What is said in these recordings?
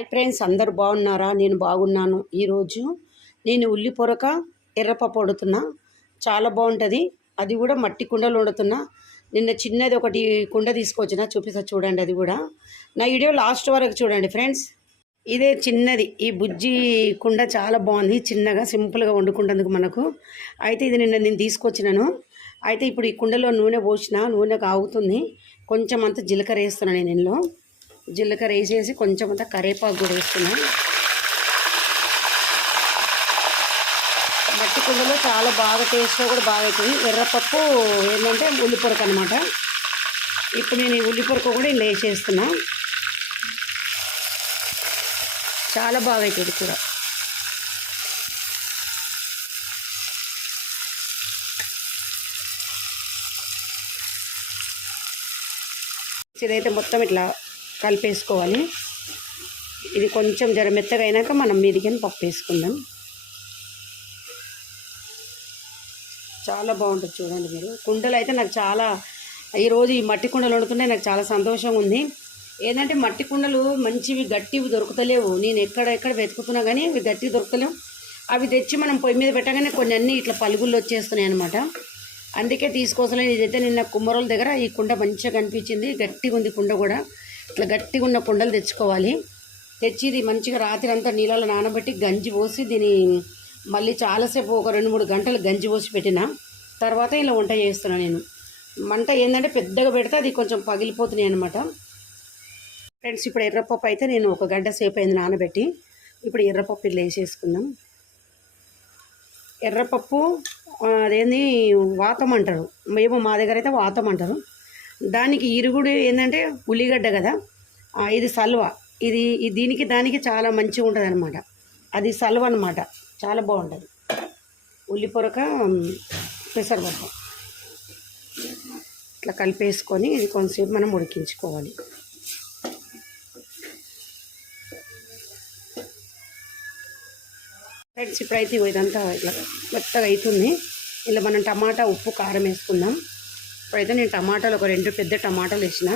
Hi friends అందరు బాగున్నారా? నేను బాగున్నాను. ఈరోజు నేను ఉల్లి పొరక ఎర్రపప్పు వండుతున్నా. చాలా బాగుంటుంది. అది కూడా మట్టి కుండలు వండుతున్నా. నిన్న చిన్నది ఒకటి కుండ తీసుకొచ్చిన చూపిస్తా చూడండి అది కూడా. నా వీడియో లాస్ట్ వరకు చూడండి ఫ్రెండ్స్. ఇదే చిన్నది. ఈ బుజ్జి కుండ చాలా బాగుంది. చిన్నగా సింపుల్గా వండుకుంటందుకు మనకు. అయితే ఇది నిన్న నేను తీసుకొచ్చినాను. అయితే ఇప్పుడు ఈ కుండలో నూనె పోసిన నూనె కాగుతుంది. కొంచెం అంత జీలకర్ర వేస్తున్నాను నేను ఇందులో. జీలకర్ర వేసేసి కొంచెం అంతా కరేపాకు కూడా వేస్తున్నాను మట్టి కుండలో చాలా బాగా టేస్ట్గా కూడా బాగా అవుతుంది ఎర్రపప్పు ఏంటంటే ఉల్లిపొరకు అనమాట ఇప్పుడు నేను ఈ ఉల్లిపొరక కూడా ఇలా వేసేస్తున్నా. చాలా బాగా అవుతుంది కూర. ఇదైతే మొత్తం ఇట్లా కలిపేసుకోవాలి. ఇది కొంచెం జర మెత్తగా అయినాక మనం మీదికని పప్పు వేసుకుందాం. చాలా బాగుంటుంది చూడండి మీరు. కుండలు అయితే నాకు చాలా ఈరోజు ఈ మట్టి కుండలు వండుతుంటే నాకు చాలా సంతోషంగా ఉంది. ఏంటంటే మట్టి కుండలు మంచివి గట్టివి దొరుకుతలేవు. నేను ఎక్కడ ఎక్కడ వెతుకుతున్నా కానీ ఇవి గట్టివి దొరకలేవు అవి తెచ్చి మనం పొయ్యి మీద పెట్టగానే కొన్ని అన్నీ ఇట్లా పలుగుళ్ళు వచ్చేస్తున్నాయి అనమాట అందుకే తీసుకోసలేదు ఇదైతే నిన్న కుమ్మరోల దగ్గర ఈ కుండ మంచిగా కనిపించింది. గట్టిగా ఉంది కుండ కూడా. ఇట్లా గట్టిగా ఉన్న కుండలు తెచ్చుకోవాలి. తెచ్చి ఇది మంచిగా రాత్రి అంతా నీళ్ళలో నానబెట్టి గంజి పోసి దీని మళ్ళీ చాలాసేపు ఒక రెండు మూడు గంటలు గంజి పోసి పెట్టిన. తర్వాత ఇలా వంట చేస్తున్నాను నేను. మంట ఏంటంటే పెద్దగా పెడితే అది కొంచెం పగిలిపోతున్నాయి అనమాట ఫ్రెండ్స్ ఇప్పుడు ఎర్రపప్పు అయితే నేను ఒక గంట సేపు అయింది నానబెట్టి ఇప్పుడు ఎర్రపప్పు ఇట్లా వేసేసుకుందాం. ఎర్రపప్పు అదేంది వాతం అంటారు. మేము మా దగ్గర అయితే వాతం అంటారు. దానికి ఇరుగుడు ఏంటంటే ఉల్లిగడ్డ కదా? ఇది సల్వ. ఇది దీనికి దానికి చాలా మంచిగా ఉంటుంది అనమాట అది సల్వ అనమాట చాలా బాగుంటుంది. ఉల్లి పొరక పెసరపప్పు. ఇట్లా కలిపేసుకొని ఇది కొంతసేపు మనం ఉడికించుకోవాలి. ఫ్రెండ్స్ ఇప్పుడైతే ఇదంతా ఇట్లా మెత్తగా అవుతుంది ఇలా మనం టమాటా ఉప్పు కారం వేసుకుందాం. ఇప్పుడైతే నేను టమాటాలు ఒక రెండు పెద్ద టమాటాలు వేసిన.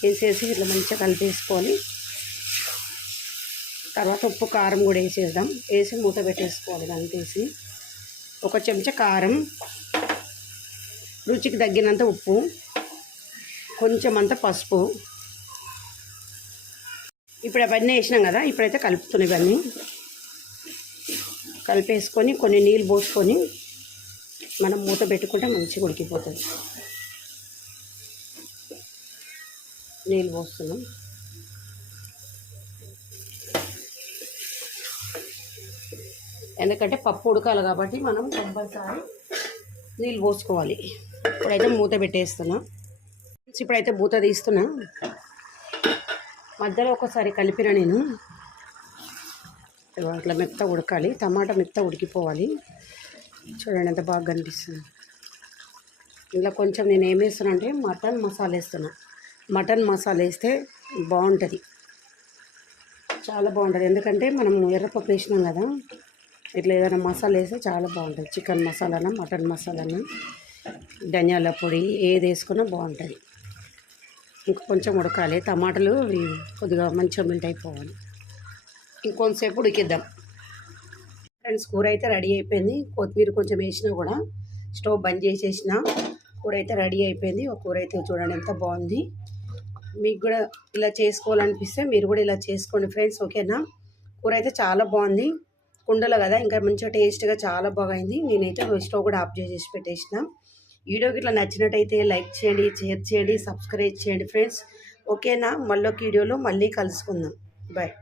వేసేసి ఇట్లా మంచిగా కలిపేసుకోవాలి. తర్వాత ఉప్పు కారం కూడా వేసేద్దాం. వేసి మూత పెట్టేసుకోవాలి కలిపేసి. ఒక చెంచా కారం రుచికి తగ్గినంత ఉప్పు కొంచెం అంత పసుపు. ఇప్పుడు అవన్నీ వేసినాం కదా ఇప్పుడైతే కలుపుతున్నాయి ఇవన్నీ. కలిపేసుకొని కొన్ని నీళ్ళు పోసుకొని మనం మూత పెట్టుకుంటే మంచిగా ఉడికిపోతుంది. నీళ్ళు పోస్తున్నాం. ఎందుకంటే పప్పు ఉడకాలి కాబట్టి మనం కంపల్సరీ నీళ్ళు పోసుకోవాలి. ఇప్పుడైతే మూత పెట్టేస్తున్నా. ఇప్పుడైతే మూత తీస్తున్నా. మధ్యలో ఒకసారి కలిపిన నేను. అట్లా మెత్త ఉడకాలి. టమాటా మెత్త ఉడికిపోవాలి. చూడండి ఎంత బాగా కనిపిస్తుంది. ఇలా కొంచెం నేను ఏం వేస్తున్నా అంటే మటన్ మసాలా వేస్తున్నా. మటన్ మసాలా వేస్తే బాగుంటుంది. చాలా బాగుంటుంది. ఎందుకంటే మనం ఎర్రపప్పు వేసినాం కదా ఇట్లా ఏదైనా మసాలా వేస్తే చాలా బాగుంటుంది. చికెన్ మసాలానా మటన్ మసాలానా ధనియాల పొడి ఏది వేసుకున్నా బాగుంటుంది. ఇంకా కొంచెం ఉడకాలి. టమాటాలు కొద్దిగా మంచిగా మిల్ట్ అయిపోవాలి. ఇంకొంతసేపు ఉడికిద్దాం. ఫ్రెండ్స్ కూర అయితే రెడీ అయిపోయింది. కొత్తిమీర కొంచెం వేసినా కూడా స్టవ్ బంద్ చేసేసిన కూర అయితే రెడీ అయిపోయింది. ఒక కూర అయితే చూడండి ఎంత బాగుంది. మీకు కూడా ఇలా చేసుకోవాలనిపిస్తే మీరు కూడా ఇలా చేసుకోండి ఫ్రెండ్స్ ఓకేనా? కూర అయితే చాలా బాగుంది. కుండలో కదా ఇంకా మంచిగా టేస్ట్గా చాలా బాగైంది. నేనైతే స్టవ్ కూడా ఆఫ్ చేసేసి పెట్టేసిన. వీడియోకి ఇట్లా నచ్చినట్టయితే లైక్ చేయండి షేర్ చేయండి సబ్స్క్రైబ్ చేయండి ఫ్రెండ్స్ ఓకేనా? మళ్ళొక వీడియోలో మళ్ళీ కలుసుకుందాం. బాయ్.